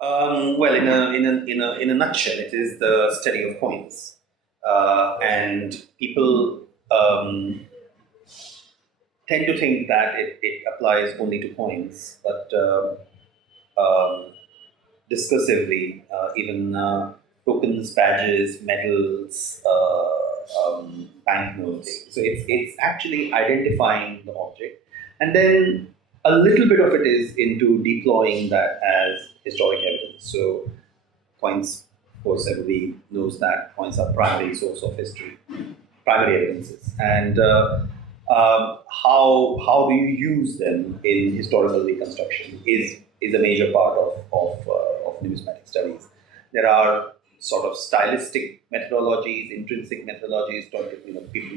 Well, in a nutshell, it is the study of coins, and people tend to think that it applies only to coins, but discursively, even tokens, badges, medals, banknotes. So it's actually identifying the object, and then a little bit of it is into deploying that as historic evidence. So coins, of course, everybody knows that coins are primary source of history, primary evidences, and how do you use them in historical reconstruction is a major part of numismatic studies. There are sort of stylistic methodologies, intrinsic methodologies. People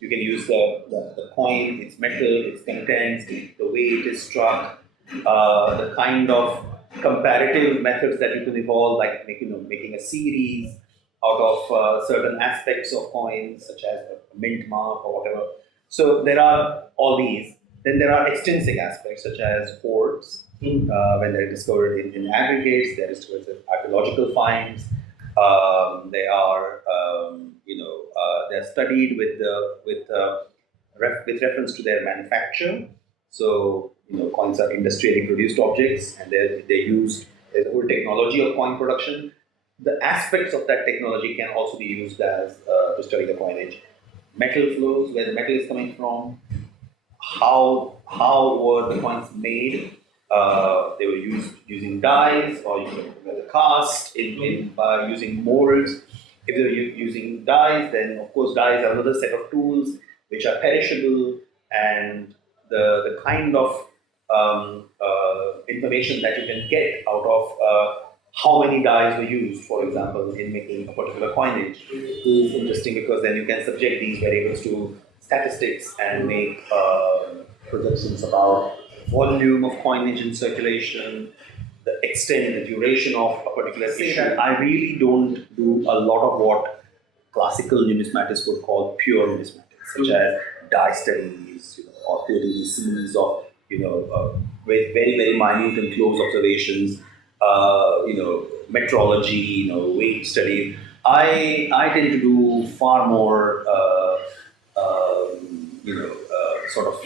you can use the coin, its metal, its contents, the way it is struck, the kind of comparative methods that you can evolve, like making a series out of certain aspects of coins, such as a mint mark or whatever. So there are all these. Then there are extrinsic aspects, such as hoards, when they're discovered in aggregates. They're discovered as archaeological finds. They're studied with reference to their manufacture. So coins are industrially produced objects, and they're used. There's a whole technology of coin production. The aspects of that technology can also be used as to study the coinage. Metal flows, where the metal is coming from, how were the coins made? They were used using dyes, or whether cast by using molds. If they're using dyes, then of course dyes are another set of tools which are perishable, and the kind of information that you can get out of how many dyes were used, for example, in making a particular coinage, is interesting, because then you can subject these variables to statistics and make projections about volume of coinage in circulation, the extent, the duration of a particular issue. That I really don't do a lot of what classical numismatists would call pure numismatics, such as dye studies, or purely series of with very very minute and close observations, metrology, weight study. I tend to do far more, sort of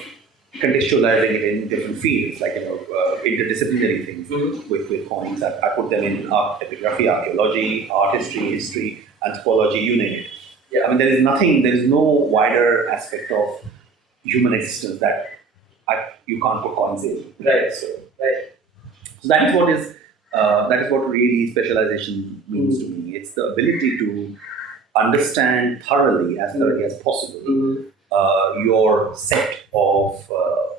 contextualizing it in different fields, like interdisciplinary things with coins. I put them in epigraphy, archaeology, art history, anthropology, you name it. Yeah. I mean, there is no wider aspect of human existence that you can't put coins in. Right. Right. So that is what really specialization means to me. It's the ability to understand thoroughly, as thoroughly as possible, your set of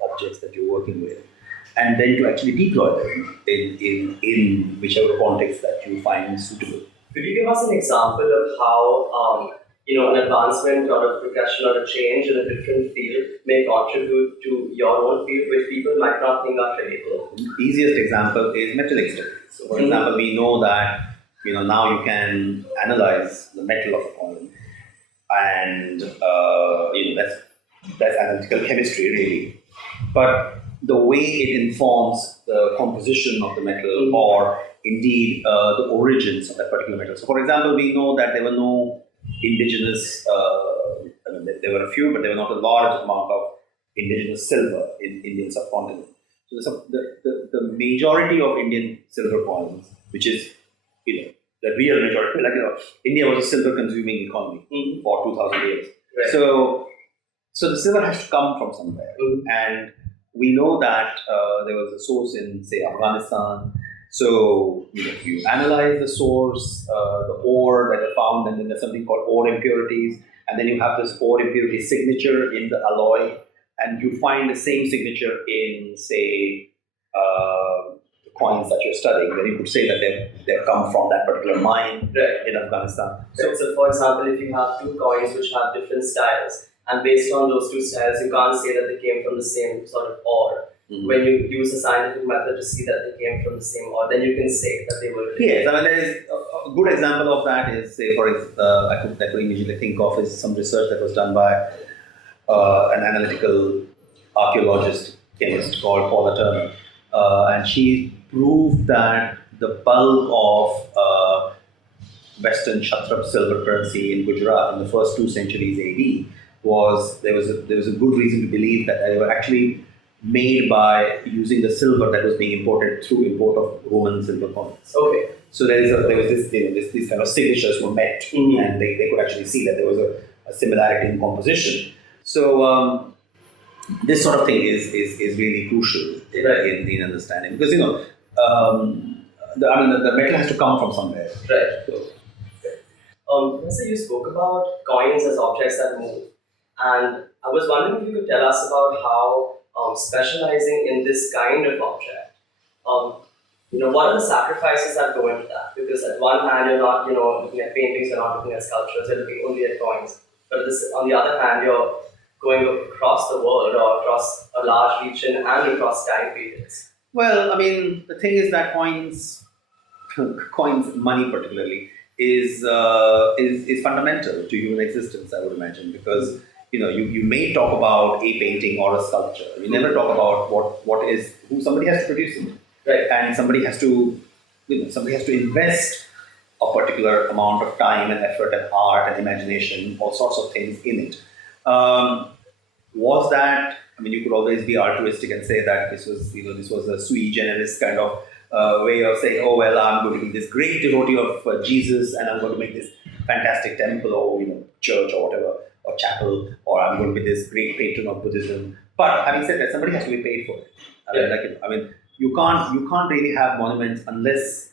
objects that you're working with, and then to actually deploy them in whichever context that you find suitable. Could you give us an example of how an advancement or a progression or a change in a different field may contribute to your own field, which people might not think are trivial? The easiest example is metallic studies. So, for example, we know that now you can analyze the metal of a coin, and that's analytical chemistry, really. But the way it informs the composition of the metal, or indeed the origins of that particular metal. So, for example, we know that there were no indigenous, there were a few, but there were not a large amount of indigenous silver in Indian subcontinent. So the majority of Indian silver coins, which is the real majority, India was a silver consuming economy for 2000 years. Right. So the silver has to come from somewhere, and we know that there was a source in, say, Afghanistan. So you analyze the source, the ore that are found, and then there's something called ore impurities, and then you have this ore impurity signature in the alloy, and you find the same signature in, say, the coins that you're studying. Then you could say that they've come from that particular mine in Afghanistan. So, for example, if you have two coins which have different styles, and based on those two styles, you can't say that they came from the same sort of ore. When you use a scientific method to see that they came from the same ore, then you can say that they were. Yes, I mean, there is a good example of that is, say, I could immediately think of is some research that was done by an analytical archaeologist chemist called Paula Turner, and she proved that the bulk of Western Kshatrap silver currency in Gujarat in the first 2 centuries AD there was a good reason to believe that they were actually made by using the silver that was being imported through import of Roman silver coins. Okay. So there was these kind of signatures were met, and they could actually see that there was a similarity in composition. So this sort of thing is really crucial in understanding, because the metal has to come from somewhere. Right. So, Professor, you spoke about coins as objects that move, and I was wondering if you could tell us about how specializing in this kind of object, what are the sacrifices that go into that? Because at one hand, you're not, looking at paintings, you're not looking at sculptures, you're looking only at coins. But on the other hand, you're going across the world or across a large region and across time periods. well, I mean, the thing is that coins, money particularly, is fundamental to human existence, I would imagine, because you may talk about a painting or a sculpture. You never talk about who somebody has to produce it, Right. and somebody has to invest a particular amount of time and effort and art and imagination, all sorts of things in it. Was that? I mean, you could always be altruistic and say that this was a sui generis kind of way of saying, oh well, I'm going to be this great devotee of Jesus, and I'm going to make this fantastic temple or church or whatever, or chapel, or I'm going to be this great patron of Buddhism. But having said that, somebody has to be paid for it. I mean, you can't really have monuments unless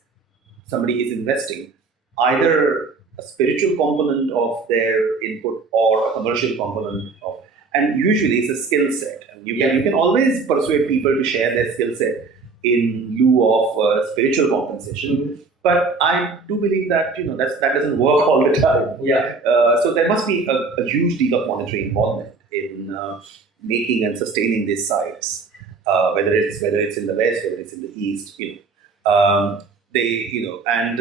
somebody is investing either a spiritual component of their input or a commercial component of, and usually it's a skill set. And you can always persuade people to share their skill set in lieu of spiritual compensation. But I do believe that that doesn't work all the time. Yeah. So there must be a huge deal of monetary involvement in making and sustaining these sites, whether it's in the west, whether it's in the east. And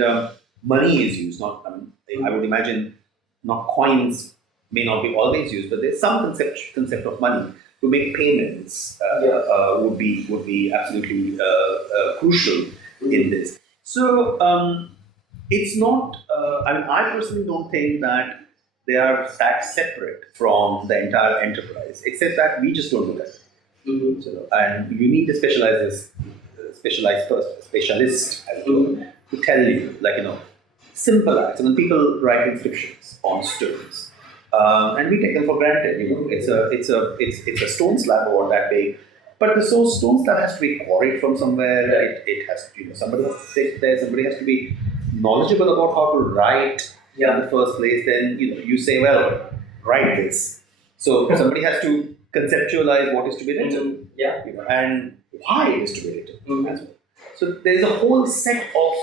money is used. I would imagine not coins may not be always used, but there's some concept of money to make payments would be absolutely crucial in this. So it's not. I personally don't think that they are that separate from the entire enterprise, except that we just don't do that. So, and you need a specialist, as it were, to tell you, simple acts. When people write inscriptions on stones, and we take them for granted. It's a stone slab or that big, but the stone slab has to be quarried from somewhere. It has somebody has to sit there. Somebody has to be knowledgeable about how to write in the first place. Then you say, well, write this. So somebody has to conceptualize what is to be written, and why it is to be written as well. So there is a whole set of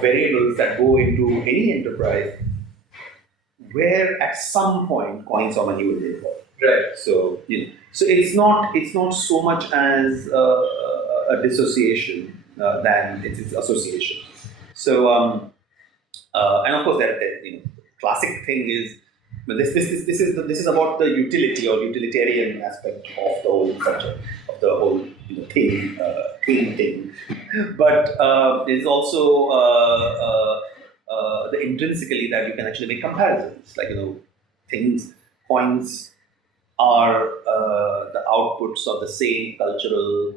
variables that go into any enterprise where at some point coins or money will be involved. Right. So so it's not so much as a dissociation than it's association. So and of course that classic thing is. This is about the utility or utilitarian aspect of the whole subject, of the whole thing. But there's also the intrinsically that you can actually make comparisons. Coins are the outputs of the same cultural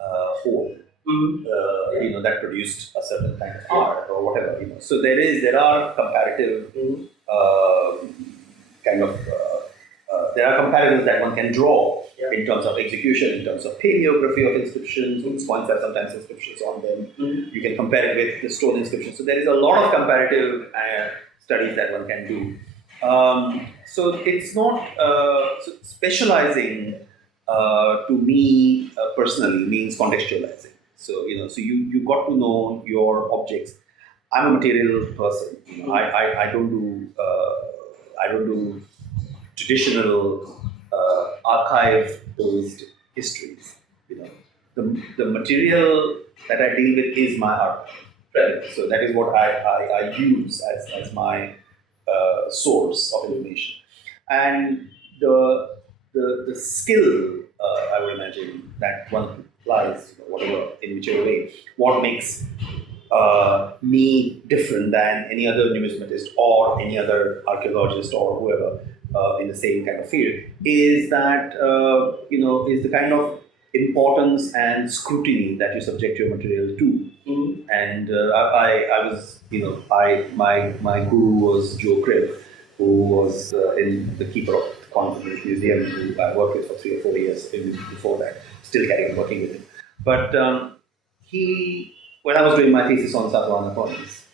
whole. That produced a certain kind of art or whatever. So there are comparative. There are comparisons that one can draw in terms of execution, in terms of paleography of inscriptions. These coins have sometimes inscriptions on them. You can compare it with the stone inscriptions. So there is a lot of comparative studies that one can do. So it's not specializing to me personally means contextualizing. So you got to know your objects. I'm a material person. I don't do traditional archive-based histories. The material that I deal with is my art. Right? So that is what I use as my source of information, and the skill I would imagine that one applies, what whichever way. What makes me different than any other numismatist or any other archaeologist or whoever in the same kind of field is that is the kind of importance and scrutiny that you subject your material to. And I was my guru was Joe Cribb, who was in the keeper of the Coins Museum, who I worked with for 3 or 4 years before that, still carrying working with him. But when I was doing my thesis on Satavahana coins,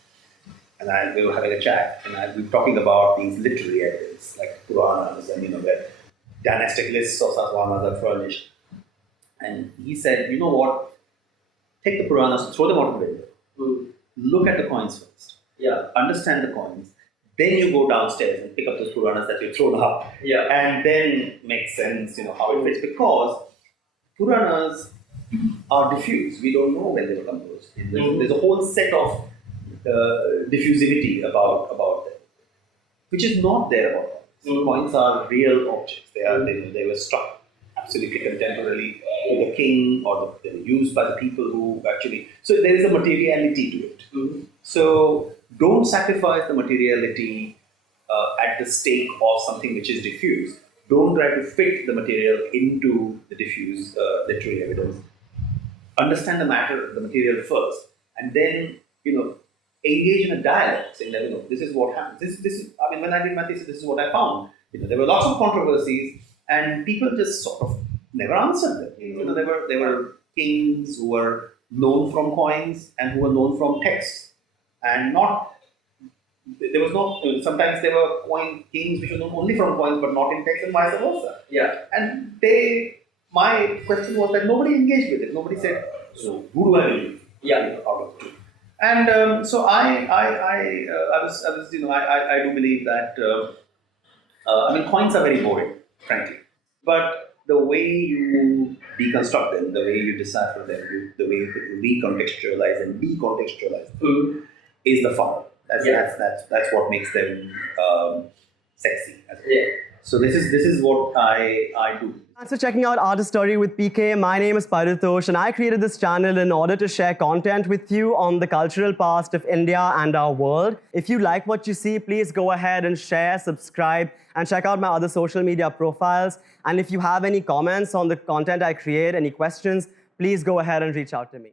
and we were having a chat, and we were talking about these literary evidence, like Puranas, and where dynastic lists of Satavahanas are furnished. And he said, you know what? Take the Puranas, throw them out the window. Look at the coins first. Yeah. Understand the coins. Then you go downstairs and pick up those Puranas that you've thrown up. Yeah. And then make sense, how it fits. Because Puranas are diffuse. We don't know when they were composed. There's a whole set of diffusivity about them, which is not there about coins. Coins are real objects. They were struck absolutely contemporarily to the king, or they were used by the people who actually. So there is a materiality to it. So don't sacrifice the materiality at the stake of something which is diffuse. Don't try to fit the material into the diffuse literary evidence. Understand the matter, the material first, and then engage in a dialogue, saying that this is what happens. This is. I mean, when I did my thesis, this is what I found. There were lots of controversies, and people just sort of never answered them. There were kings who were known from coins and who were known from texts, and not. There was no. Sometimes there were kings which were known only from coins, but not in text, and vice versa. Yeah. And my question was that nobody engaged with it. Nobody said, "So who do I believe?" Yeah. Out of two. And so I do believe that coins are very boring, frankly. But the way you deconstruct them, the way you decipher them, the way you recontextualize and decontextualize them, is the fun. That's what makes them sexy. Yeah. So this is what I do. Thanks for checking out Art Story with PK. My name is Paritosh, and I created this channel in order to share content with you on the cultural past of India and our world. If you like what you see, please go ahead and share, subscribe, and check out my other social media profiles. And if you have any comments on the content I create, any questions, please go ahead and reach out to me.